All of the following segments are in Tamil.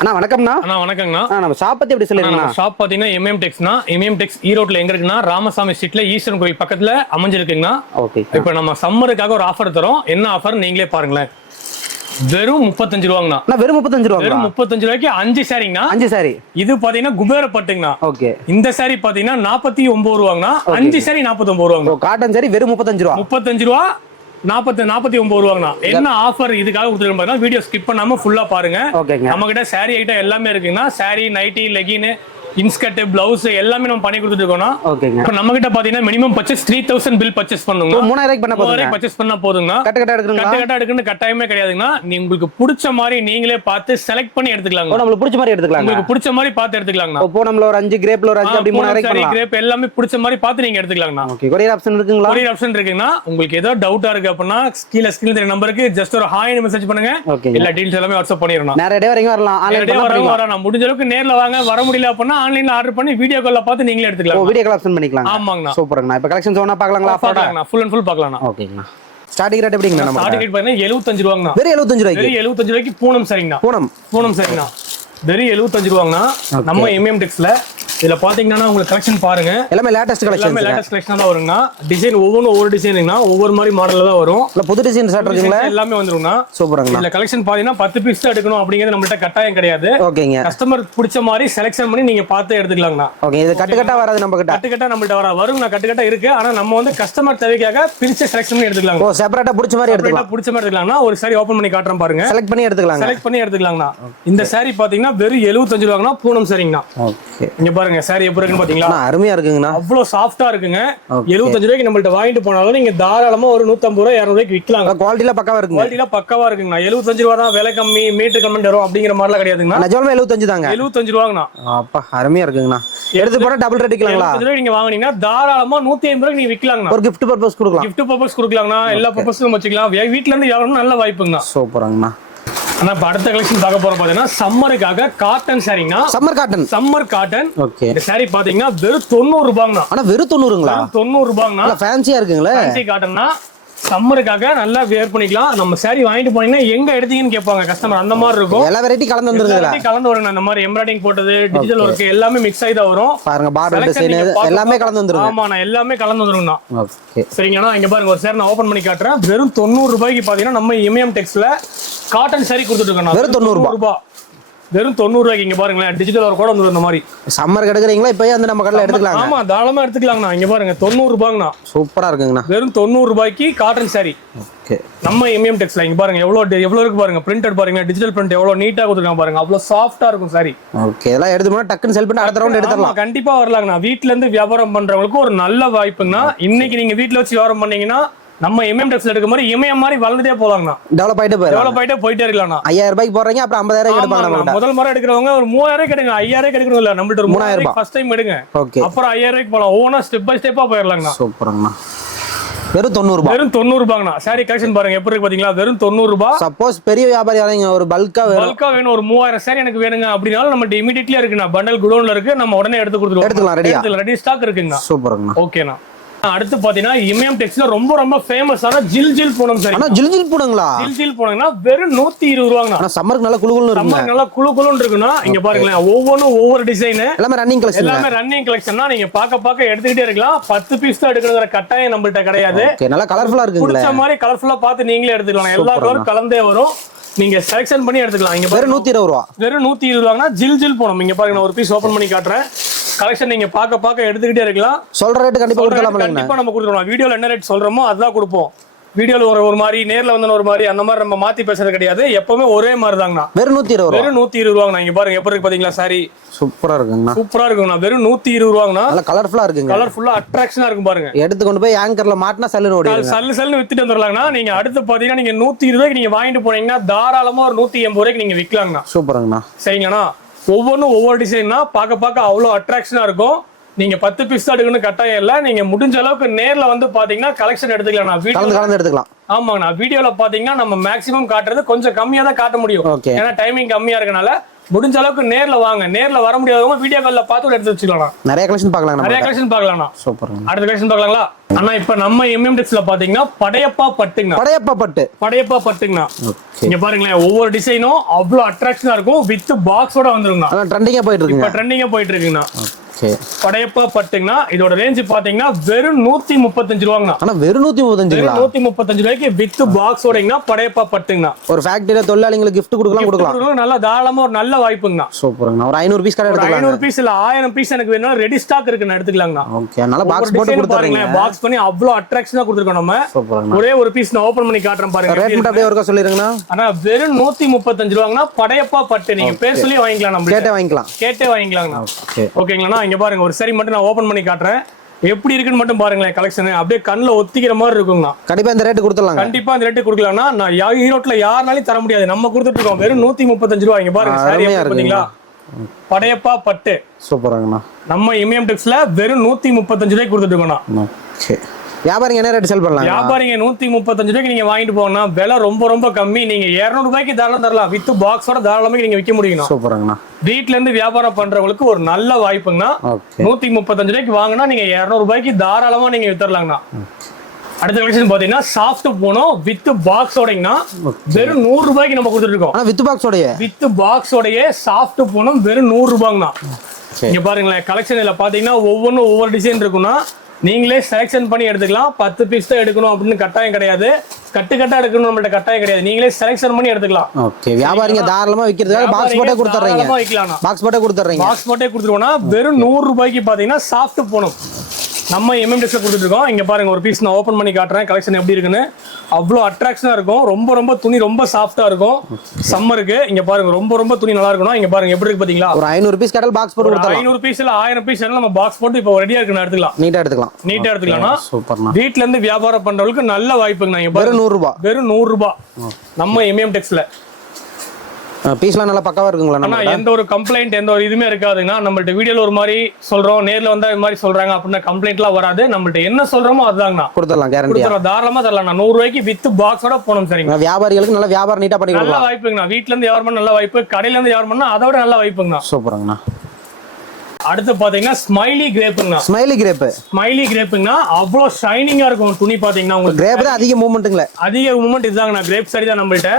அண்ணா வணக்கம்ண்ணா. அண்ணா வணக்கங்கண்ணா. நம்ம ஷாப் பத்தி எப்படி சொல்லுங்க? நம்ம ஷாப் பாத்தீங்கன்னா எம்எம் டெக்ஸ்னா, எம்எம் டெக்ஸ் ஈரோட்ல எங்க இருக்குன்னா ராமசாமி ஸ்ட்ரீட்ல ஈஸ்வரன் கோயில் பக்கத்துல அமைஞ்சிருக்குங்கண்ணா. ஓகே. இப்போ நம்ம சம்மருக்காக ஒரு ஆஃபர் தரோம். என்ன ஆஃபர் நீங்களே பாருங்களேன். வெறும் 35 ரூபாங்கண்ணா. வெறும் 35 ரூபா. வெறும் 35 ரூபாய்க்கு 5 சாரிங்கண்ணா. 5 சாரி. இது பாத்தீங்கன்னா குபேர பட்டுங்கண்ணா. ஓகே. இந்த சாரி பாத்தீங்கன்னா 49 ரூபாங்கண்ணா. 5 சாரி 49 ரூபாங்க. காட்டன் சாரி வெறும் 35 ரூபா. 35 ரூபா 49 ரூபாங்கண்ணா. என்ன ஆஃபர் இதுக்காக கொடுத்துருக்கோம், வீடியோ ஸ்கிப் பண்ணாம ஃபுல்லா பாருங்க. நம்ம கிட்ட சாரி ஐட்டம் எல்லாமே இருக்குங்கண்ணா. Sari, nighty, legging, inskirt, blouse எல்லாமே நம்ம பண்ணி கொடுத்துட்டு இருக்கோம். இப்போ நம்ம கிட்ட பாத்தீங்கன்னா மினிமம் பர்ச்சேஸ் 3000 பில் பர்ச்சேஸ் பண்ணுங்க. 3000 பண்ண போதுங்க. பர்ச்சேஸ் பண்ணா போதுங்க. கட்ட கட்ட எடுக்கணும் கட்டாயமே கிடையாதுங்க. உங்களுக்கு பிடிச்ச மாதிரி நீங்களே பார்த்து செலக்ட் பண்ணி எடுத்துக்கலாம். உங்களுக்கு பிடிச்ச மாதிரி எடுத்துக்கலாம். உங்களுக்கு பிடிச்ச மாதிரி பார்த்து எடுத்துக்கலாம். இப்போ நம்மள ஒரு 5 கிரேப்ல ஒரு 5 அப்படி 3000 பண்ணலாம். கிரேப் எல்லாமே பிடிச்ச மாதிரி பார்த்து நீங்க எடுத்துக்கலாம். ஓகே. கொரியர் ஆப்ஷன் இருக்குங்களா? கொரியர் ஆப்ஷன் இருக்குங்க. உங்களுக்கு ஏதோ டவுட்டா இருக்கு அப்படினா கீழ ஸ்கிரீன்ல தெரிய நம்பருக்கு ஜஸ்ட் ஒரு ஹாய் மெசேஜ் பண்ணுங்க. எல்லா டீடைல்ஸ் எல்லாமே வாட்ஸ்அப் பண்ணிரணும். நேரா டே வரைக்கும் வரலாம். ஆன்லைன்ல வரலாம். முடிஞ்ச அளவுக்கு நேர்ல வாங்க. வர முடியல அப்படினா ஆன்லைன்ல ஆர்டர் பண்ணி வீடியோ கால்ல பார்த்து நீங்களே எடுத்துக்கலாம். வீடியோ கால் ஆப்ஷன் பண்ணிக்கலாம். ஆமாங்கண்ணா. சூப்பர்ங்கண்ணா. இப்போ கலெக்ஷன்ஸ் ஒண்ணா பார்க்கலாங்களா? பார்க்கலாம்ண்ணா. ஃபுல் அண்ட் ஃபுல் பார்க்கலாம்ண்ணா. ஓகேங்கண்ணா. ஸ்டார்டிங் ரேட் எப்படிங்கண்ணா? நம்ம ஸ்டார்டிங் ரேட் பாத்தீங்கன்னா 75 ரூபாங்கண்ணா. வெறும் 75 ரூபாய்க்கு. வெறும் 75 ரூபாய்க்கு பூனம் சரிங்கண்ணா. பூனம் சரிங்கண்ணா. வெறும் 75 ரூபாங்கண்ணா. நம்ம எம்எம் டெக்ஸ்ல இதுல பாத்தீங்கன்னா உங்களுக்கு கலெக்ஷன் பாருங்க. எல்லாமே லேட்டஸ்ட் கலெக்ஷன். எல்லாமே லேட்டஸ்ட் கலெக்ஷன் தான் வருங்கண்ணா. டிசைன் ஒவ்வொரு டிசைனுங்கண்ணா. ஒவ்வொரு மாதிரி மாடல்ல தான் வரும். இல்ல புது டிசைன் ஸ்டார்ட் இருக்குங்களா? எல்லாமே வந்துருங்கண்ணா. சூப்பர்ங்கண்ணா. இந்த கலெக்ஷன் பாத்தீங்கன்னா 10 பீஸ் தான் எடுக்கணும் அப்படிங்கிறது நம்மள்ட்ட கட்டாயம் கிடையாது. ஓகேங்க. கஸ்டமர் பிடிச்ச மாதிரி செலக்ஷன் பண்ணி நீங்க பார்த்து எடுத்துக்கலாங்கண்ணா. ஓகே. இது கட்டா வராது நம்ம கிட்ட. கட்டா நம்மள்ட்ட வருங்கண்ணா. கட்டா இருக்கு. ஆனா நம்ம வந்து கஸ்டமர் தேவைக்காக பிரிச்சு செலக்ஷன் பண்ணி எடுத்துக்கலாம். ஓ, செப்பரேட்டா பிடிச்ச மாதிரி எடுத்துக்கலாம். பிடிச்ச மாதிரி எடுத்துக்கலாம்னா ஒரு சாரி ஓபன் பண்ணி காட்டுறேன் பாருங்க. செலக்ட் பண்ணி எடுத்துக்கலாம். செலக்ட் பண்ணி எடுத்துக்கலாம்னா. இந்த சாரி பாத்தீங்கன்னா வெறும் 75 ரூபாங்கண்ணா. பூனம் சரிங்கண்ணா. ஓகே. இங்க பாருங்க சாரி எப்படி இருக்குன்னு பாத்தீங்களா? அருமையா இருக்குங்கண்ணா. அவ்வளவு சாஃப்ட்டா இருக்குங்க. 75 ரூபாய்க்கு நம்மள்ட்ட வாங்கிட்டு போனாலும் நீங்க தாராளமா ஒரு 150 ரூபாய் 200 ரூபாய்க்கு விற்கலாம். குவாலிட்டில பக்காவா இருக்குங்க. குவாலிட்டில பக்காவா இருக்குங்கண்ணா. 75 ரூபா தான் விலை கம்மி, மீட்டர் கமெண்ட் வரும் அப்படிங்கிற மாதிரிலாம் கிடையாதுங்கண்ணா. நிஜமாவே 75 தாங்க. 75 ரூபாங்கண்ணா. அப்பா அருமையா இருக்குங்கண்ணா. எடுத்து போற டபுள் ரேட் விக்கலாங்களா? 75 ரூபாய்க்கு நீங்க வாங்குனீங்கன்னா தாராளமா 150 ரூபாய்க்கு நீங்க விக்கலாங்கண்ணா. ஒரு gift பர்பஸ் கொடுக்கலாம். gift பர்பஸ் கொடுக்கலாங்கண்ணா. எல்லா பர்பஸ்க்கும் வச்சுக்கலாம். வீட்ல இருந்து யாரும் நல்ல வாய்ப்புங்கண்ணா. சூப்பராங்கண்ணா. ஆனா இப்ப அடுத்த கலெக்ஷன் பார்க்க போறோம் பாத்தீங்கன்னா சம்மருக்காக காட்டன் சாரிங்கண்ணா. Summer cotton. ஓகே. இந்த சாரி பாத்தீங்கன்னா வெறும் 90 ரூபாங்கண்ணா. ஆனா வெறும் 90ங்களா? 90 ரூபாங்கண்ணா. ஃபேன்சியா இருக்குங்களா? ஃபேன்சி காட்டன்னா சம்மருக்காக நல்லா வேர் பண்ணிக்கலாம். நம்ம சாரி வாங்கிட்டு போனீங்கன்னா எங்க எடுத்தீங்கன்னு கேட்பாங்க கஸ்டமர். அந்த மாதிரி இருக்கும். எல்லா வெரைட்டி கலந்து வந்துருங்களா? கலந்து வரும். அந்த மாதிரி எம்ப்ராய்டிங் போட்டது, டிஜிட்டல் ஒர்க் எல்லாமே மிக்ஸ் ஆகி தான் வரும். பாருங்க பார்டர் டிசைன் எல்லாமே கலந்து வந்துரும். ஆமா, நான் எல்லாமே கலந்து வந்துருங்கண்ணா. ஓகே. சரிங்கண்ணா. இங்க பாருங்க ஒரு சாரி நான் ஓபன் பண்ணி காட்டுறேன். வெறும் 90 ரூபாய்க்கு பாத்தீங்கன்னா நம்ம எம்எம் டெக்ஸ்ல காட்டன் சாரி கொடுத்துட்டு இருக்கோம். வெறும் 90 ரூபாய். வெறும் 90 ரூபாய்க்கு. இங்க பாருங்களேன் டிஜிட்டல் ஒர்க் கூட வந்துரும். இந்த மாதிரி சம்மர் எடுக்குறீங்களா? இப்பயே வந்து நம்ம கடையில எடுத்துக்கலாம். ஆமா, தாராளமா எடுத்துக்கலாங்கண்ணா. இங்க பாருங்க 90 ரூபாங்கண்ணா. சூப்பரா இருக்குங்கண்ணா. வெறும் 90 ரூபாய்க்கு காட்டன் சாரி. ஓகே. நம்ம எம்எம் டெக்ஸ்ல இங்க பாருங்க எவ்வளவு இருக்கு பாருங்க. பிரிண்டட் பாருங்க. டிஜிட்டல் பிரிண்ட் எவ்வளவு நீட்டா கொடுத்துருக்காங்க பாருங்க. அவ்வளவு சாஃப்ட்டா இருக்கும் சாரி. ஓகே. இதெல்லாம் எடுத்து போனா டக்குன்னு செல் பண்ணி அடுத்த ரவுண்ட் எடுத்துடலாம். கண்டிப்பா வரலாங்கண்ணா. வீட்ல இருந்து வியாபாரம் பண்றவங்களுக்கு ஒரு நல்ல வாய்ப்புங்கண்ணா. இன்னைக்கு நீங்க வீட்ல வச்சு வியாபாரம் பண்ணீங்கன்னா நம்ம எம்எம் டெக்ஸ்ல எடுக்க மாதிரி இமயம் மாதிரி வளர்ந்துட்டே போலாங்கண்ணா. டெவலப் ஆயிட்டே போயிட்டே இருக்கலாம்ண்ணா. 5000 ரூபாய்க்கு போறீங்க, அப்புறம் 50000 எடுப்பாங்க. முதல் முறை எடுக்கிறவங்க ஒரு 3000 எடுங்க. 5000 எடுக்கணும் இல்ல, நம்மள்ட்ட ஒரு 3000 ஃபர்ஸ்ட் டைம் எடுங்க. ஓகே. அப்புறம் 5000 போலாம். ஒவ்வொன்னா ஸ்டெப் பை ஸ்டெப்பா போயிடலாங்கண்ணா. சூப்பர்ங்கண்ணா. வெறும் 90 ரூபாய். வெறும் 90 ரூபாங்கண்ணா. சாரி கலெக்ஷன் பாருங்க எப்படி இருக்கு பாத்தீங்களா? வெறும் 90 ரூபாய். சப்போஸ் பெரிய வியாபாரி வரீங்க, ஒரு பல்கா வேணும், ஒரு 3000 சாரி எனக்கு வேணுங்க அப்படினாலும் நம்ம இமிடியேட்லி இருக்குண்ணா. பண்டல் குடோன்ல இருக்கு. நம்ம உடனே எடுத்து கொடுத்துருவோம். எடுத்துக்கலாம். ரெடி ஸ்டாக் இருக்குங்கண்ணா. சூப்பர்ங்கண்ணா. ஓகேண்ணா. அடுத்து பாத்தீங்கன்னா எம்எம் டெக்ஸ்ல ரொம்ப ஃபேமஸான ஜில் பூனம் சாரி. ஆனா ஜில் பூனங்களா? ஜில் பூனம்னா வெறும் 120 ரூபாங்கண்ணா. ஆனா சம்மருக்கு நல்லா குளுகுளுன்னு இருக்கும். சம்மருக்கு நல்லா குளுகுளுன்னு இருக்குன்னா இங்க பாருங்களேன். ஒவ்வொரு டிசைன் எல்லாமே ரன்னிங் கலெக்ஷன். நீங்க பாக்க எடுத்துக்கிட்டே இருக்கலாம். 10 பீஸ் தான் எடுக்கணுங்கிற கட்டாயம் நம்மள்ட்ட கிடையாது. நல்லா கலர்ஃபுல்லா இருக்கு. பிடிச்ச மாதிரி கலர்ஃபுல்லா பார்த்து நீங்களே எடுத்துக்கலாம். எல்லா கலரும் கலந்தே வரும். நீங்க செலக்ஷன் பண்ணி எடுத்துக்கலாம். இங்க வெறும் 120 ரூபாய். வெறும் 120 ரூபாங்கண்ணா. ஜில் பூனம். இங்க பாருங்க ஒரு பீஸ் ஓபன் பண்ணி காட்டுறேன். கலெக்ஷன் நீங்க பாக்க எடுத்துக்கிட்டே இருக்கலாம். சொல்ற ரேட் கண்டிப்பா கொடுக்கலாம். கண்டிப்பா நம்ம கொடுத்துறோம். வீடியோல என்ன ரேட் சொல்றோமோ அதான் கொடுப்போம். வீடியோல ஒரு மாதிரி, நேர்ல வந்த ஒரு மாதிரி, அந்த மாதிரி நம்ம மாத்தி பேசுறது கிடையாது. எப்பவுமே ஒரே மாதிரி தாங்கண்ணா. வெறும் 120 ரூபாய். வெறும் 120 ரூபாங்கண்ணா. இங்க பாருங்க எப்படி இருக்கு பாத்தீங்களா சாரி. சூப்பரா இருக்குங்கண்ணா. சூப்பரா இருக்குங்கண்ணா. வெறும் 120 ரூபாங்கண்ணா. நல்ல கலர்ஃபுல்லா இருக்குங்க. கலர்ஃபுல்லா அட்ராக்ஷனா இருக்கும் பாருங்க. எடுத்து கொண்டு போய் ஆங்கர்ல மாட்டினா சல்லுன்னு ஓடிடும். சல்லுன்னு வித்துட்டு வந்துடலாங்கண்ணா. நீங்க அடுத்து பாத்தீங்கன்னா நீங்க 120 ரூபாய்க்கு நீங்க வாங்கிட்டு போனீங்கன்னா தாராளமா ஒரு 180 ரூபாய்க்கு நீங்க விற்கலாங்கண்ணா. சூப்பருங்கண்ணா. சரிங்கண்ணா. ஒவ்வொரு டிசைன்னா பாக்க அவ்வளவு அட்ராக்ஷனா இருக்கும். நீங்க 10 பீஸ் தான் எடுக்கணும் கட்டாயம் இல்ல. நீங்க முடிஞ்ச அளவுக்கு நேர்ல வந்து பாத்தீங்கன்னா கலெக்ஷன் எடுத்துக்கலாம். நான் கலந்து எடுத்துக்கலாம். ஆமாங்கண்ணா, வீடியோல பாத்தீங்கன்னா நம்ம மேக்ஸிமம் காட்டுறது கொஞ்சம் கம்மியா தான் காட்ட முடியும். ஏன்னா டைமிங் கம்மியா இருக்கனால முடிஞ்ச அளவுக்கு நேர்ல வாங்க. நேர்ல வர முடியாதவங்க வீடியோ கால்ல பார்த்து எடுத்து வச்சுக்கலாம். நிறைய கலெக்ஷன் பார்க்கலாம். நிறைய கலெக்ஷன் பார்க்கலாம். சூப்பர். அடுத்த கலெக்ஷன் பார்க்கலாங்களா அண்ணா? இப்ப நம்ம எம்எம்டெக்ஸ்ல பாத்தீங்கன்னா படையப்பா பட்டுங்க. படையப்பா பட்டுங்கண்ணா. இங்க பாருங்களேன், ஒவ்வொரு டிசைனும் அவ்வளவு அட்ராக்ஷனா இருக்கும். வித் பாக்ஸோட வந்துருங்கண்ணா. ட்ரெண்டிங்கா போயிட்டு இருக்கு. இப்ப ட்ரெண்டிங்கா போயிட்டு இருக்குங்கண்ணா. படையப்பா பட்டுங்கண்ணா. இதோட ரேஞ்ச் பாத்தீங்கன்னா வெறும் 135 ரூபாங்கண்ணா. ஆனா வெறும் 135 ரூபாய்க்கு வித் பாக்ஸோடங்கண்ணா. படையப்பா பட்டுங்கண்ணா. ஒரு ஃபேக்டரியில தொழிலாளிகளுக்கு gift கொடுக்கலாம். நல்ல தாராளமா ஒரு நல்ல வாய்ப்புங்கண்ணா. சூப்பர்ங்கண்ணா. ஒரு 500 பீஸ் கடை எடுத்துக்கலாம். 500 பீஸ் இல்ல 1000 பீஸ் எனக்கு வேணும்னா ரெடி ஸ்டாக் இருக்குன்னு எடுத்துக்கலாங்கண்ணா. ஓகே, நல்ல பாக்ஸ் போட்டு கொடுத்துறீங்க. பாக்ஸ் பண்ணி அவ்வளவு அட்ராக்ஷனா கொடுத்துருக்கோம் நம்ம. ஒரே ஒரு பீஸ் நான் ஓபன் பண்ணி காட்டுறேன் பாருங்க. ரேட் மட்டும் அப்படியே ஒருக்கா சொல்லிருங்கண்ணா. ஆனா வெறும் 135 ரூபாங்கண்ணா. படையப்பா பட்டு. நீங்க பேர் சொல்லி வாங்கிக்கலாம். நம்ம கேட்டே வாங்கிக்கலாங்கண்ணா. ஓகேங்களா? இங்க பாருங்க, ஒரு சரி மட்டும் நான் ஓபன் பண்ணி காட்டுறேன். எப்படி இருக்குன்னு மட்டும் பாருங்களேன். கலெக்ஷன் அப்படியே கண்ணுல ஒத்திக்கிற மாதிரி இருக்குங்கண்ணா. கண்டிப்பா இந்த ரேட் கொடுத்துடலாம். கண்டிப்பா இந்த ரேட் கொடுக்கலாம்னா நான் ஈரோட்ல யாருனாலும் தர முடியாது. நம்ம கொடுத்துட்டு இருக்கோம் வெறும் 135 ரூபாய். இங்க பாருங்க, சாரி பாத்தீங்களா? படையப்பா பட்டு. சூப்பராங்கண்ணா. நம்ம எம்எம்டெக்ஸ்ல வெறும் 135 ரூபாய்க்கு கொடுத்துட்டு இருக்கோம்ண்ணா. வியாபாரிங்க என்ன ரேட் செல் பண்ணலாம்? வியாபாரிங்க 135 ரூபாய்க்கு நீங்க வாங்கிட்டு போனா விலை ரொம்ப கம்மி. நீங்க 200 ரூபாய்க்கு தாராளம் தரலாம். வித் பாக்ஸோட தாராளமா நீங்க விற்க முடியும். சூப்பராங்கண்ணா. வீட்ல இருந்து வியாபாரம் பண்றவங்களுக்கு ஒரு நல்ல வாய்ப்புங்கண்ணா. 135 ரூபாய்க்கு வாங்கினா நீங்க 200 ரூபாய்க்கு தாராளமா நீங்க வித்தரலாங்கண்ணா. அடுத்த கலெக்ஷன் பாத்தீங்கன்னா சாஃப்ட் போனோம் வித் பாக்ஸோடங்கண்ணா. வெறும் 100 ரூபாய்க்கு நம்ம கொடுத்துட்டு இருக்கோம். வித் பாக்ஸோடயே சாஃப்ட் போனோம் வெறும் 100 ரூபாங்கண்ணா. இங்க பாருங்களேன், கலெக்ஷன்ல பாத்தீங்கன்னா ஒவ்வொன்றும் ஒவ்வொரு டிசைன் இருக்குன்னா நீங்களே செலக்ஷன் பண்ணி எடுத்துக்கலாம். 10 பீஸ் தான் எடுக்கணும் அப்படின்னு கட்டாயம் கிடையாது. கட்டா எடுக்கணும் நம்மள்ட்ட கட்டாயம் கிடையாது. நீங்களே செலக்ஷன் பண்ணி எடுத்துக்கலாம். ஓகே, வியாபாரிங்க தாராளமா விக்கிறதுக்காக பாக்ஸ் போட்டே கொடுத்துறீங்க. பாக்ஸ் போட்டே கொடுத்துருவோம்னா வெறும் 100 ரூபாய்க்கு பாத்தீங்கன்னா சாஃப்ட் போனும் நம்ம எம்எம்டெக்ஸ்ல கொடுத்துட்டு இருக்கோம். இங்க பாருங்க, ஒரு பீஸ் நான் ஓபன் பண்ணி காட்டுறேன். கலெக்ஷன் எப்படி இருக்குன்னு. அவ்வளோ அட்ராக்ஷனா இருக்கும். ரொம்ப துணி ரொம்ப சாஃப்டா இருக்கும். சம்மருக்கு இங்க பாருங்க, ரொம்ப துணி நல்லா இருக்கணும். இங்க பாருங்க எப்படி இருக்கு பாத்தீங்களா? ஒரு 500 பீஸ் கடல் பாக்ஸ் போட்டு கொடுத்தலாம். 500 பீஸ் இல்ல 1000 பீஸ் நம்ம பாக்ஸ் போட்டு இப்போ ரெடியா இருக்குன்னு எடுத்துக்கலாம். நீட்டா எடுத்துக்கலாம்னா சூப்பர்ண்ணா. வீட்ல இருந்து வியாபாரம் பண்றவங்களுக்கு நல்ல வாய்ப்புங்க. இங்க வெறும் 100 ரூபாய். வெறும் 100 ரூபாய் நம்ம எம்எம்டெக்ஸ்ல. பீஸ்லாம் நல்லா பக்காவா இருக்குங்களா? ஆனா எந்த ஒரு கம்ப்ளைண்ட் எந்த ஒரு இதுமே இருக்காதுங்க. நம்மள்ட்ட வீடியோல ஒரு மாதிரி சொல்றோம், நேர்ல வந்தா இது மாதிரி சொல்றாங்க அப்படின்னா கம்ப்ளைண்ட்லாம் வராது. நம்மள்ட்ட என்ன சொல்றோமோ அதுதாங்கண்ணா. கொடுத்துடலாம், கேரண்டியா தாராளமா தரலாம். 100 ரூபாய்க்கு வித் பாக்ஸோட போனோம். சரிங்க, வியாபாரிகளுக்கு நல்ல வியாபாரம் நீட்டா பண்ணி நல்ல வாய்ப்புங்கண்ணா. வீட்ல இருந்து வியாபாரம் பண்ண நல்ல வாய்ப்பு, கடையில இருந்து வியாபாரம் பண்ணா அதை விட நல்ல வாய்ப்புங்கண்ணா. சூப்பருங்கண்ணா. அடுத்து பாத்தீங்கன்னா ஸ்மைலி கிரேப்புங்கண்ணா. ஸ்மைலி கிரேப்புங்கண்ணா. அவ்வளவு ஷைனிங்கா இருக்கும் துணி. பாத்தீங்கன்னா உங்களுக்கு கிரேப் தான் அதிக மூவ்மெண்ட்ங்களே. அதிக மூவ்மெண்ட் இதுதாங்கண்ணா. கிரேப் சரி தான் நம்மள்ட்ட.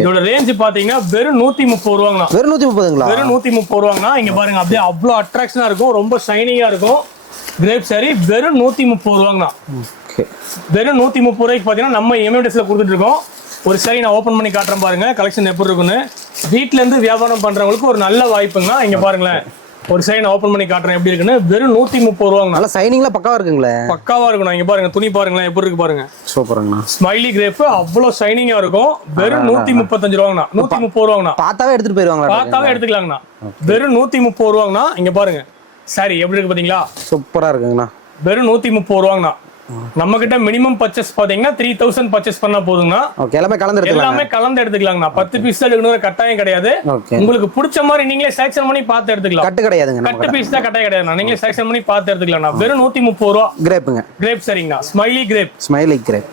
இதோட ரேஞ்ச் பாத்தீங்கன்னா வெறும் 130 ரூபாங்கண்ணா. வெறும் 130 ரூபாங்கண்ணா. இங்க பாருங்க, அப்படியே அவ்வளவு அட்ராக்ஷனா இருக்கும். ரொம்ப ஷைனிங்கா இருக்கும். கிரேப் சரி வெறும் 130 ரூபாங்கண்ணா. வெறும் 130 ரூபாய்க்கு பாத்தீங்கன்னா நம்ம எம்எம்டெக்ஸ்ல கொடுத்துட்டு இருக்கோம். ஒரு சரி நான் ஓபன் பண்ணி காட்டுறேன் பாருங்க, கலெக்ஷன் எப்படி இருக்குன்னு. வீட்ல இருந்து வியாபாரம் பண்றவங்களுக்கு ஒரு நல்ல வாய்ப்புங்கண்ணா. இங்க பாருங்களேன், ஒரு சைடு நான் ஓபன் பண்ணி காட்டுறேன் எப்படி இருக்குன்னு. வெறும் 130 ரூபாங்க. நல்ல ஷைனிங்ல பக்காவா இருக்குங்களே. பக்காவா இருக்கும். இங்க பாருங்க, துணி பாருங்களேன் எப்படி இருக்கு பாருங்க. சூப்பர்ங்கண்ணா. ஸ்மைலி கிரேப் அவ்வளவு ஷைனிங்கா இருக்கும். வெறும் 135 ரூபாங்கண்ணா. 130 ரூபாங்கண்ணா. பார்த்தாவே எடுத்துட்டு போயிருவாங்க. பார்த்தாவே எடுத்துக்கலாங்கண்ணா. வெறும் 130 ரூபாங்கண்ணா. இங்க பாருங்க சாரி எப்படி இருக்கு பாத்தீங்களா? சூப்பரா இருக்குங்கண்ணா. வெறும் 130 ரூபாங்கண்ணா. நம்ம கிட்ட மினிமம் பர்ச்சேஸ் பாத்தீங்கன்னா 3000 பர்ச்சேஸ் பண்ணா போதுங்கண்ணா. எல்லாமே கலந்து எடுத்துக்கலாங்கண்ணா. 10 பீஸ் எடுக்கணும் கட்டாயம் கிடையாது. உங்களுக்கு பிடிச்ச மாதிரி நீங்களே செலக்ஷன் பண்ணி பார்த்து எடுத்துக்கலாம். கட்டு கிடையாதுங்க. கட்டு பீஸ் தான் கட்டாயம் கிடையாது. நீங்களே செலக்ஷன் பண்ணி பார்த்து எடுத்துக்கலாம். வெறும் 130 ரூபா. கிரேப் சரிங்கண்ணா. Smiley crepe.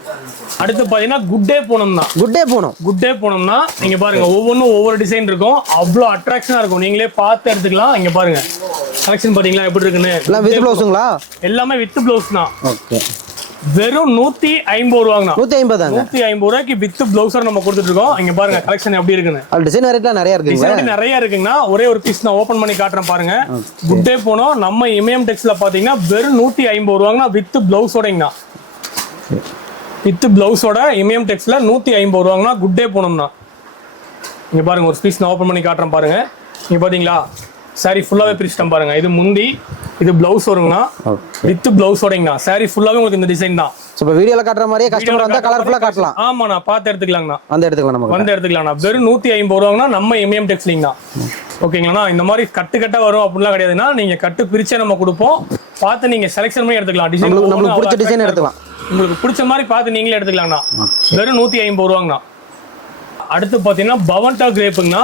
அடுத்து பாத்தீங்கன்னா குட் டே போனோம்னா நீங்க பாருங்க, ஒவ்வொன்றும் ஒவ்வொரு டிசைன் இருக்கும். அவ்வளவு அட்ராக்ஷனா இருக்கும். நீங்களே பார்த்து எடுத்துக்கலாம். இங்க பாருங்க கலெக்ஷன் பாத்தீங்களா எப்படி இருக்குன்னு. எல்லாமே வித் பிளவுஸ் தான். வெறும் 150 ரூபாங்கண்ணா. 150 ரூபாய்க்கு வித் பிளவுஸர் நம்ம கொடுத்துட்டு இருக்கோம். இங்க பாருங்க கலெக்ஷன் எப்படி இருக்குன்னு. டிசைன் நிறைய இருக்குங்கண்ணா. ஒரே ஒரு பீஸ் நான் ஓபன் பண்ணி காட்டுறேன் பாருங்க. குட் டே போனோம் நம்ம எம்எம்டெக்ஸ்ல பாத்தீங்கன்னா வெறும் 150 ரூபாங்கண்ணா. வித் பிளவுஸோடங்கண்ணா. வித் பிளவுஸோட எம்எம்டெக்ஸ்ல 150 ரூபாங்கண்ணா. குட் டே போனோம்னா இங்க பாருங்க, ஒரு பீஸ் நான் ஓபன் பண்ணி காட்டுறேன் பாருங்க. இங்க பாத்தீங்களா சாரி ஃபுல்லாவே பிரிச்சிட்டேன் பாருங்க. இது முந்தி, இது பிளவுஸ் வருங்கண்ணா. வித் பிளவுஸோடங்கண்ணா. சாரி ஃபுல்லாவே உங்களுக்கு இந்த டிசைன் தான். இப்போ வீடியோல காட்டுற மாதிரியே கஸ்டமர் வந்தா கலர்ஃபுல்லா காட்டலாம். ஆமாண்ணா, பார்த்து எடுத்துக்கலாங்கண்ணா. வந்து எடுத்துக்கலாம்ண்ணா. வெறும் 150 ரூபாங்கண்ணா நம்ம எம்எம்டெக்ஸ்லிங்கண்ணா. ஓகேங்களா? இந்த மாதிரி கட்டா வரும் அப்படிலாம் கிடையாதுன்னா, நீங்க கட்டு பிரிச்சே நம்ம கொடுப்போம். பார்த்து நீங்க செலக்ஷன் பண்ணி எடுத்துக்கலாம். டிசைன் உங்களுக்கு பிடிச்ச டிசைன் எடுத்துக்கலாம். உங்களுக்கு பிடிச்ச மாதிரி பார்த்து நீங்களே எடுத்துக்கலாம்ண்ணா. வெறும் 150 ரூபாங்கண்ணா. அடுத்து பாத்தீங்கன்னா பவன்டா கிரேப்புங்கண்ணா.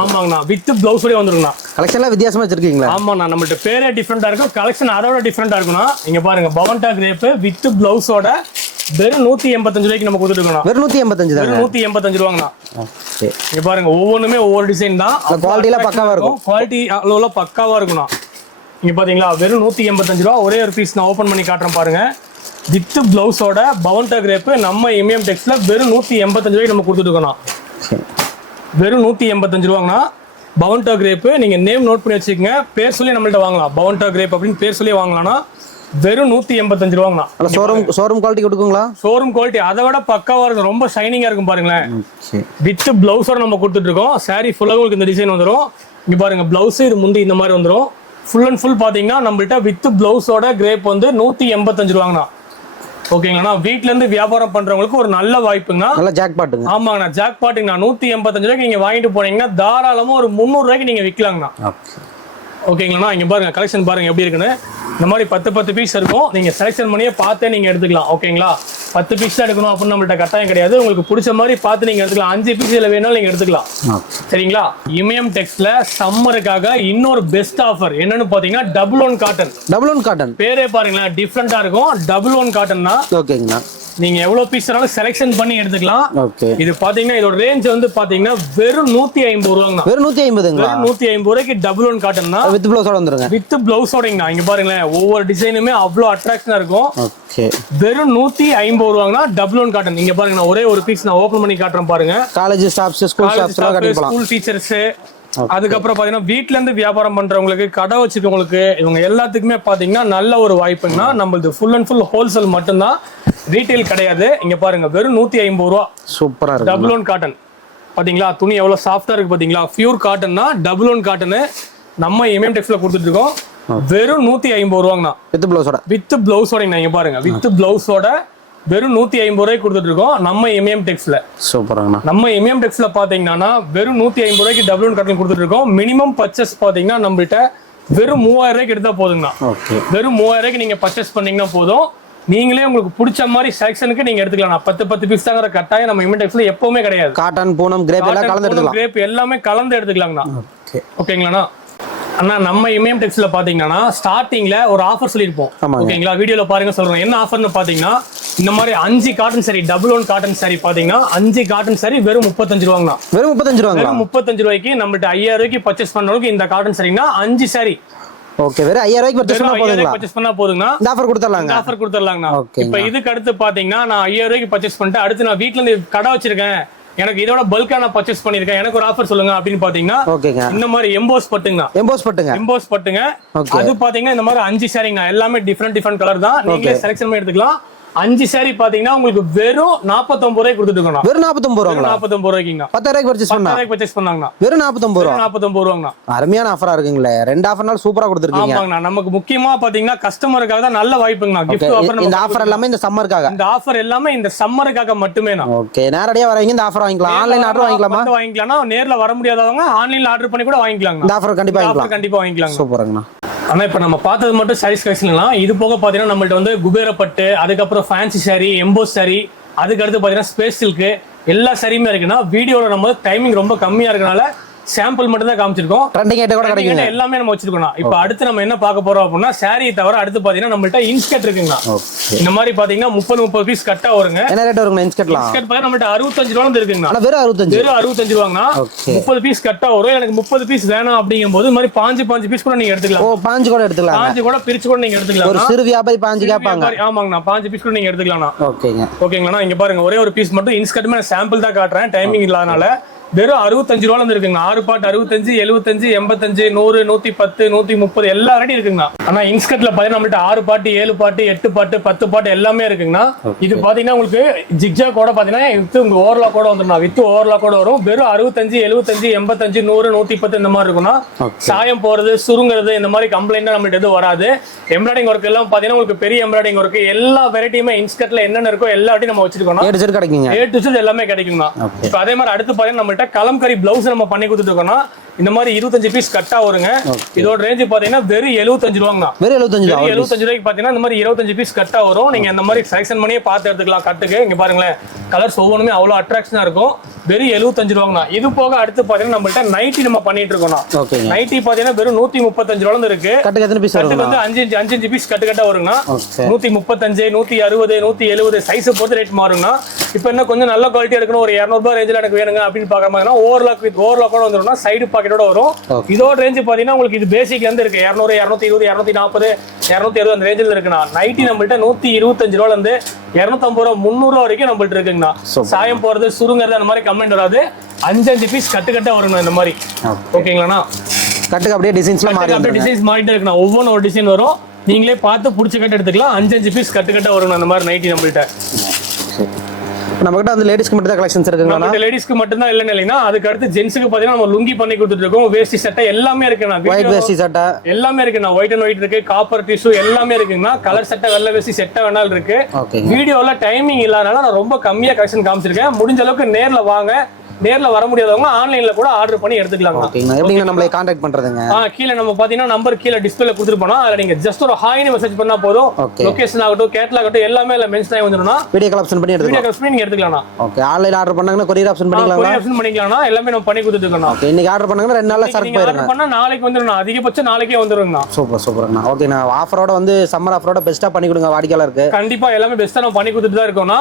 ஆமாங்கண்ணா. வித் பிளவுஸோட வந்துருங்கண்ணா. கலெக்ஷன்லாம் வித்தியாசமா வச்சிருக்கீங்களா? ஆமாண்ணா, நம்மள்ட்ட பேரே டிஃப்ரெண்டா இருக்கும், கலெக்ஷன் அதோட டிஃப்ரெண்டா இருக்கும்னா. இங்க பாருங்க, பவன்டா கிரேப் வித் பிளவுஸோட வெறும் 185 ரூபாய்க்கு நம்ம கொடுத்துட்டு இருக்கோம். வெறும் 185 தான். 185 ரூபாங்கண்ணா. ஓகே, இங்க பாருங்க, ஒவ்வொன்றுமே ஒவ்வொரு டிசைன் தான். குவாலிட்டிலாம் பக்காவா இருக்கும். குவாலிட்டி அளவுல பக்காவா இருக்கும்ண்ணா. இங்க பாத்தீங்களா, வெறும் 185 ரூபா. ஒரே ஒரு பீஸ் நான் ஓபன் பண்ணி காட்டுறேன் பாருங்க. வித் பிளவுஸோட பவன்டா கிரேப் நம்ம எம்எம் டெக்ஸ்ல வெறும் 185 ரூபாய்க்கு நம்ம கொடுத்துட்டு இருக்கோம். வெறும் 185 ரூபாங்கண்ணா. பவன்டா கிரேப் நீங்க நேம் நோட் பண்ணி வச்சுக்கோங்க, பேர் சொல்லி நம்மள்ட்ட வாங்கலாம். பவன்டா கிரேப் அப்படின்னு பேர் சொல்லி வாங்கலாம்னா வெறும் 185 ரூபாங்கண்ணா. ஷோரூம் குவாலிட்டி கொடுக்குங்களா? ஷோரூம் குவாலிட்டி அதை விட பக்காவா இருக்கும், ரொம்ப ஷைனிங்கா இருக்கும் பாருங்களேன். வித் பிளவுஸோட நம்ம கொடுத்துட்டு இருக்கோம். சாரி ஃபுல்லாக உங்களுக்கு இந்த டிசைன் வந்துடும். இங்க பாருங்க, பிளவுஸ் இது முந்தி இந்த மாதிரி வந்துடும். ஃபுல் அண்ட் ஃபுல் பாத்தீங்கன்னா நம்மள்ட்ட வித் பிளவுஸோட கிரேப் வந்து 185 ரூபாங்கண்ணா. ஓகேங்களா, வீட்ல இருந்து வியாபாரம் பண்றவங்களுக்கு ஒரு நல்ல வாய்ப்புங்க. நல்ல ஜாக் பாட்டுங்க. ஆமாங்கண்ணா, ஜாக் பாட்டுங்கண்ணா. 185 ரூபாய்க்கு நீங்க வாங்கிட்டு போனீங்கன்னா தாராளமா ஒரு 300 ரூபாய்க்கு நீங்க விற்கலாங்கண்ணா. ஓகேங்களா, இங்க பாருங்க கலெக்ஷன் பாருங்க எப்படி இருக்குன்னு. இந்த மாதிரி 10 பீஸ் இருக்கும், நீங்க செலக்ஷன் பண்ணியே பார்த்தே நீங்க எடுத்துக்கலாம். ஓகேங்களா, 10 பீஸ் தான் எடுக்கணும் அப்படின்னு நம்மள்ட்ட கட்டாயம் கிடையாது. உங்களுக்கு பிடிச்ச மாதிரி பார்த்து நீங்க எடுத்துக்கலாம். 5 பீஸ் இல்ல வேணாலும் நீங்க எடுத்துக்கலாம். சரிங்களா, இமயம் டெக்ஸ்ட்ல சம்மருக்காக இன்னொரு பெஸ்ட் ஆஃபர் என்னன்னு பாத்தீங்கன்னா double one cotton. Double one cotton பேரே பாருங்களேன், டிஃப்ரெண்டா இருக்கும். டபுள் ஒன் காட்டன்னா ஓகேங்கண்ணா, நீங்க எவ்வளவு பீஸ் வேணாலும் செலக்ஷன் பண்ணி எடுத்துக்கலாம். ஓகே, இது பாத்தீங்கன்னா இதோட ரேஞ்ச் வந்து பாத்தீங்கன்னா வெறும் 150 ரூபாங்கண்ணா. வெறும் 150ங்களா? 150 ரூபாய்க்கு டபுள் ஒன் காட்டன்னா வித் பிளவுஸோட வந்துருங்க. வித் பிளவுஸோடங்கண்ணா. இங்க பாருங்களேன், ஒவ்வொரு டிசைனுமே அவ்வளவு அட்ராக்ஷனா இருக்கும். ஓகே, வெறும் 150 ரூபாங்கண்ணா டபுள் ஒன் காட்டன். இங்க பாருங்க, நான் ஒரே ஒரு பீஸ் நான் ஓபன் பண்ணி காட்டுறேன் பாருங்க. காலேஜ் ஸ்டாஃப்ஸ், ஸ்கூல் ஸ்டாஃப்ஸ்லாம் கட்டிக்கலாம். ஸ்கூல் டீச்சர்ஸ், அதுக்கப்புறம் பாத்தீங்கன்னா வீட்ல இருந்து வியாபாரம் பண்றவங்களுக்கு, கடை வச்சுக்கவங்களுக்கு, இவங்க எல்லாத்துக்குமே பாத்தீங்கன்னா நல்ல ஒரு வாய்ப்புங்கன்னா நம்மளது ஃபுல் அண்ட் ஃபுல் ஹோல்சேல் மட்டும்தான், ரீட்டைல் கிடையாது. இங்க பாருங்க, வெறும் 150 ரூபா. சூப்பரா இருக்கு. டபுள் ஒன் காட்டன் பாத்தீங்களா, துணி எவ்வளவு சாஃப்டா இருக்கு பாத்தீங்களா. பியூர் காட்டன்னா டபுள் ஒன் காட்டன் நம்ம எம்எம் டெக்ஸ்ல கொடுத்துட்டு இருக்கோம். வெறும் 150 ரூபாங்கண்ணா. வித் பிளவுஸோட. வித் பிளவுஸோட இங்க பாருங்க, வித் பிளவுஸோட வெறும் 150 ரூபாய்க்கு கொடுத்துட்டு இருக்கோம் நம்ம எம்எம் டெக்ஸ்ல. சூப்பராங்கண்ணா. நம்ம எம்எம் டெக்ஸ்ல பாத்தீங்கன்னா வெறும் 150 ரூபாய்க்கு டபுள் ஒன் காட்டன் கொடுத்துட்டு இருக்கோம். மினிமம் பர்ச்சேஸ் பாத்தீங்கன்னா நம்மகிட்ட வெறும் 3000 ரூபாய்க்கு எடுத்தா போதுங்கண்ணா. வெறும் 3000 ரூபாய்க்கு நீங்க பர்ச்சேஸ் பண்ணீங்கன்னா போதும். நீங்களே உங்களுக்கு பிடிச்ச மாதிரி செலக்ஷனுக்கு நீங்க எடுத்துக்கலாம். 10 பீஸ் தாங்கிற கட்டாயம் நம்ம எம்எம் டெக்ஸ்ல எப்பவுமே கிடையாது. காட்டன், பூனம், கிரேப் எல்லாம் கலந்து எடுத்துக்கலாம். கிரேப் எல்லாமே கலந்து எடுத்துக்கலாங்கண்ணா. ஓகேங்களாண்ணா. அண்ணா, நம்ம எம்எம் டெக்ஸ்ல பாத்தீங்கன்னா ஸ்டார்டிங்ல ஒரு ஆஃபர் சொல்லிருப்போம். ஓகேங்களா, வீடியோல பாருங்க சொல்றேன். என்ன ஆஃபர்னு பாத்தீங்கன்னா இந்த மாதிரி 5 cotton sorry, double one cotton sorry பாத்தீங்கன்னா 5 காட்டன் சாரி வெறும் 35 ரூபாங்கண்ணா. வெறும் 35 ரூபாங்க. வெறும் 35 ரூபாய்க்கு நம்மள்ட்ட 5000 ரூபாய்க்கு பர்ச்சேஸ் பண்றவங்களுக்கு இந்த காட்டன் சாரிங்கன்னா 5 சாரி. ஓகே, வெறும் 5000 ரூபாய்க்கு பர்ச்சேஸ் பண்ணா போதுங்களா? பர்ச்சேஸ் பண்ணா போதுங்கண்ணா. இந்த ஆஃபர் கொடுத்துறலாங்க. இந்த ஆஃபர் கொடுத்துறலாங்கண்ணா. இப்போ இதுக்கு அடுத்து பாத்தீங்கன்னா நான் 5000 ரூபாய்க்கு பர்ச்சேஸ் பண்ணிட்டு அடுத்து நான் வீட்ல இருந்து கடை வச்சிருக்கேன், எனக்கு இதோட பல்கா நான் பர்ச்சேஸ் பண்ணிருக்கேன், எனக்கு ஒரு ஆஃபர் சொல்லுங்க அப்படின்னு பாத்தீங்கன்னா இந்த மாதிரி எம்போஸ் பட்டுங்க. எம்போஸ் பட்டுங்க. அது பாத்தீங்கன்னா இந்த மாதிரி 5 சாரிங்க, எல்லாமே டிஃபரெண்ட் கலர் தான். நீங்களே செலக்ஷன் பண்ணி எடுத்துக்கலாம். 5 சாரி பாத்தீங்கன்னா உங்களுக்கு வெறும் 49 ரூபாய்க்கு கொடுத்துட்டு இருக்கோம். வெறும் 49 ரூபாய். 49 ரூபாய்க்குங்க. 10,000 பர்ச்சேஸ் பண்ணா 10,000 பர்ச்சேஸ் பண்ணாங்க. வெறும் 49 ரூபாய். 49 ரூபாய்ங்க. அருமையான ஆஃபரா இருக்குங்களே. ரெண்டு ஆஃபர்னால சூப்பரா கொடுத்துருக்கீங்க. ஆமாங்க, நமக்கு முக்கியமா பாத்தீங்கன்னா கஸ்டமருக்காக தான் நல்ல வாய்ப்புங்க. gift offer. இந்த ஆஃபர் எல்லாமே இந்த சம்மருக்காக. இந்த ஆஃபர் எல்லாமே இந்த சம்மருக்காக மட்டுமே தான். ஓகே, நேரடியா வரவங்க இந்த ஆஃபர் வாங்கிக்கலாம். ஆன்லைன் ஆர்டர் வாங்கிக்கலாமா? வாங்கிக்கலாம்னா, நேர்ல வர முடியாதவங்க ஆன்லைன்ல ஆர்டர் பண்ணி கூட வாங்கிக்கலாங்க. இந்த ஆஃபர் கண்டிப்பா வாங்கிக்கலாம். சூப்பர்ங்கண்ணா. ஆனா இப்ப நம்ம பார்த்தது மட்டும் சாரீஸ் கலெக்ஷன்லாம். இது போக பாத்தீங்கன்னா நம்மள்ட்ட வந்து குபேரப்பட்டு, அதுக்கப்புறம் ஃபேன்சி சாரி, எம்போஸ் சாரி, அதுக்கு அடுத்து பாத்தீங்கன்னா ஸ்பேஸ் சில்க், எல்லா சாரியுமே இருக்குன்னா வீடியோல நம்ம டைமிங் ரொம்ப கம்மியா இருக்கனால சாம்பிள் மட்டும் தான் காமிச்சிருக்கோம். ட்ரெண்டிங் ஐட்டம் கூட கிடைக்கும், எல்லாமே நம்ம வச்சிருக்கோம். இப்போ அடுத்து நம்ம என்ன பார்க்க போறோம் அப்படின்னா சாரி தவிர அடுத்து பாத்தீங்கன்னா நம்மள்ட்ட இன்ஸ்கர்ட் இருக்குங்க. இந்த மாதிரி பாத்தீங்கன்னா 30 பீஸ் கட்டா வருங்க. என்ன ரேட் வருங்க இன்ஸ்கர்ட்லாம்? இன்ஸ்கர்ட் பாத்தீங்கன்னா நம்மள்ட்ட 65 ரூபாயில இருக்குங்க. ஆனா வெறும் 65 ரூபாங்கனா 30 பீஸ் கட்டா வரும். எனக்கு 30 பீஸ் வேணும் அப்படிங்கும்போது இந்த மாதிரி 5 பீஸ் கூட நீங்க எடுத்துக்கலாம். ஓ, 5 கூட எடுத்துக்கலாம். 5 கூட பிரிச்சு கூட நீங்க எடுத்துக்கலாம். ஒரு சிறு வியாபாரி 5 கேட்பாங்க. ஆமாங்கண்ணா, 5 பீஸ் கூட நீங்க எடுத்துக்கலாம்ண்ணா. ஓகேங்களா. இங்க பாருங்க, ஒரே ஒரு பீஸ் மட்டும் இன்ஸ்கர்ட் நான் சாம்பிள் தான் காட்டுறேன், டைமிங் இல்லாதனால. வெறும் 65 ரூபாயில இருந்து இருக்குங்க. 6 பாட் 65, 75, 85, 100, 110, 130 எல்லா ரெடி இருக்குங்க. ஆனா இன்ஸ்கர்ட்ல பாத்தீங்கன்னா நம்மள்ட்ட 6 பாட்டு, 7 பாட்டு, 8 பாட்டு, 10 பாட்டு எல்லாமே இருக்குங்கண்ணா. இது பாத்தீங்கன்னா உங்களுக்கு ஜிக்ஜாக் கூட பாத்தீங்கன்னா வித் உங்க ஓவர்லாக் கூட வந்துடும். வித் ஓவர்லாக் கூட வரும். வெறும் 65, 75, 85, 100, 110 இந்த மாதிரி இருக்கும்னா சாயம் போறது, சுருங்குறது இந்த மாதிரி கம்ப்ளைண்ட் நம்மள்ட்ட எதுவும் வராது. எம்ப்ராய்டிங் ஒர்க் எல்லாம் பாத்தீங்கன்னா உங்களுக்கு பெரிய எம்ப்ராய்டிங் ஒர்க் எல்லா வெரைட்டியுமே இன்ஸ்கர்ட்ல என்னென்ன இருக்கோ எல்லாத்தையும் நம்ம வச்சிருக்கோம். A to Z எல்லாமே கிடைக்குங்க. இப்போ அதே மாதிரி அடுத்து பாத்தீங்கன்னா நம்மள்ட்ட கலம்கரி பிளவுஸ் நம்ம பண்ணி கொடுத்துட்டு இருக்கோம்னா இந்த மாதிரி 25 பீஸ் கட்டா வருங்க. இதோட ரேஞ்ச் பாத்தீங்கன்னா வெறும் 75 ரூபாங்கண்ணா. வெறும் 75 ரூபாய்க்கு பாத்தீங்கன்னா இந்த மாதிரி 25 பீஸ் கட்டா வரும். நீங்க இந்த மாதிரி செலக்ஷன் பண்ணியே பார்த்து எடுத்துக்கலாம். கட்டுக்கு இங்க பாருங்களேன், கலர்ஸ் ஒவ்வொன்றுமே அவ்வளவு அட்ராக்ஷனா இருக்கும். வெறும் 75 ரூபாங்கண்ணா. இது போக அடுத்து பாத்தீங்கன்னா நம்மள்ட்ட நைட்டி நம்ம பண்ணிட்டு இருக்கோம்னா. நைட்டி பாத்தீங்கன்னா வெறும் 135 ரூபாயில இருக்கு. கட்டுக்கு எத்தனை பீஸ் கட்டுக்கு வந்து 5 பீஸ் கட்டா வருங்கண்ணா. 135, 160, 170 சைஸ் பொறுத்து ரேட் மாறுங்கண்ணா. இப்போ என்ன கொஞ்சம் நல்ல குவாலிட்டி எடுக்கணும், ஒரு 200 ரூபாய் ரேஞ்சில் எனக்கு வேணுங்க அப்படின்னு பாக்குற மாதிரி ஓவர்லாக் வித் ஓவர்லாக்கோட வந்துடும். சைடு பாக்கெட்டோட வரும். இதோட ரேஞ்ச் பாத்தீங்கன்னா உங்களுக்கு இது பேசிக்ல இருந்து இருக்கு 200, 220, 240, 260 அந்த ரேஞ்சில் இருக்குண்ணா. நைட்டி நம்மள்ட்ட 125 ரூபாயில இருந்து 250 ரூபா 300 ரூபா வரைக்கும் நம்மள்ட்ட இருக்குங்கண்ணா. சாயம் போறது சுருங்கிறது அந்த மாதிரி கமெண்ட் வராது. 5 பீஸ் கட்டா வருங்க இந்த மாதிரி. ஓகேங்களாண்ணா? கட்டுக்கு அப்படியே டிசைன்ஸ்லாம் மாறி அப்படியே டிசைன்ஸ் மாறிட்டே இருக்குண்ணா. ஒவ்வொன்றும் ஒரு டிசைன் வரும். நீங்களே பார்த்து பிடிச்ச கட்டு எடுத்துக்கலாம். 5 பீஸ் கட்டா வரும் அந்த மாதிரி நைட்டி நம்மள்ட்ட. நம்ம கிட்ட வந்து லேடிஸ்க்கு மட்டும் தான் கலெக்ஷன்ஸ் இருக்குங்களா? நம்ம லேடிஸ்க்கு மட்டும் தான் இல்லைன்னா அதுக்கு அடுத்து ஜென்ஸ்க்கு பாத்தீங்கன்னா நம்ம லுங்கி பண்ணி கொடுத்துட்டு இருக்கோம். வேஷ்டி சட்டை எல்லாமே இருக்குண்ணா. ஒயிட் வேஷ்டி சட்டை எல்லாமே இருக்குண்ணா. ஒயிட் அண்ட் ஒயிட் இருக்கு, காப்பர் டிஷ்யூ எல்லாமே இருக்குங்கண்ணா. கலர் சட்டை, வெள்ளை வேஷ்டி செட்டை வேணாலும் இருக்கு. வீடியோல டைமிங் இல்லாதனால நான் ரொம்ப கம்மியா கலெக்ஷன் காமிச்சிருக்கேன். முடிஞ்ச அளவுக்கு நேர்ல வாங்க. நேர்ல வர முடியாதவங்க ஆன்லைன்ல கூட ஆர்டர் பண்ணி எடுத்துக்கலாம். எப்படிங்க நம்மளை கான்டாக்ட் பண்றதுங்க? கீழ நம்ம பாத்தீங்கன்னா நம்பர் கீழ டிஸ்ப்ளேல கொடுத்துருப்போம். அதுல நீங்க ஜஸ்ட் ஒரு ஹாய்னு மெசேஜ் பண்ணா போதும். லொகேஷன் ஆகட்டும், கேட்டலாக் ஆகட்டும் எல்லாமே இல்ல மென்ஷன் ஆகி வந்துரும்னா வீடியோ கால் ஆப்ஷன் பண்ணி எடுத்துக்கலாம். வீடியோ கால் பண்ணி நீங்க எடுத்துக்கலாம். ஓகே. ஆன்லைன்ல ஆர்டர் பண்ணாங்கன்னா கொரியர் ஆப்ஷன் பண்ணிக்கலாம். கொரியர் ஆப்ஷன் பண்ணிக்கலாம். எல்லாமே நம்ம பண்ணி கொடுத்துட்டு இருக்கோம். ஓகே. இன்னைக்கு ஆர்டர் பண்ணாங்கன்னா 2 நாள்ல சர்வ் போயிடும். ஆர்டர் பண்ணா நாளைக்கு வந்துரும். அதிகபட்சம் நாளைக்கே வந்துருங்க. சூப்பர்ண்ணா. ஓகே. நான் ஆஃபரோட வந்து சம்மர் ஆஃபரோட பெஸ்டா பண்ணி கொடுங்க வாடிக்கையாளருக்கு. கண்டிப்பா எல்லாமே பெஸ்டா நம்ம பண்ணி கொடுத்துட்டு தான் இருக்கோம்னா.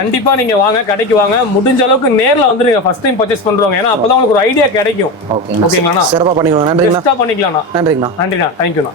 கண்டிப்பா நீங்க வாங்க, கடைக்கு வாங்க. முடிஞ்ச அளவுக்கு நேர்ல வந்துருங்க. ஃபர்ஸ்ட் டைம் பர்ச்சேஸ் பண்றவங்க. ஏன்னா அப்பதான் உங்களுக்கு ஒரு ஐடியா கிடைக்கும். ஓகேங்களா? சிறப்பா பண்ணிக்கலாம். நன்றிண்ணா. பெஸ்டா பண்ணிக்கலாம். நன்றிண்ணா. தேங்க்யூண்ணா.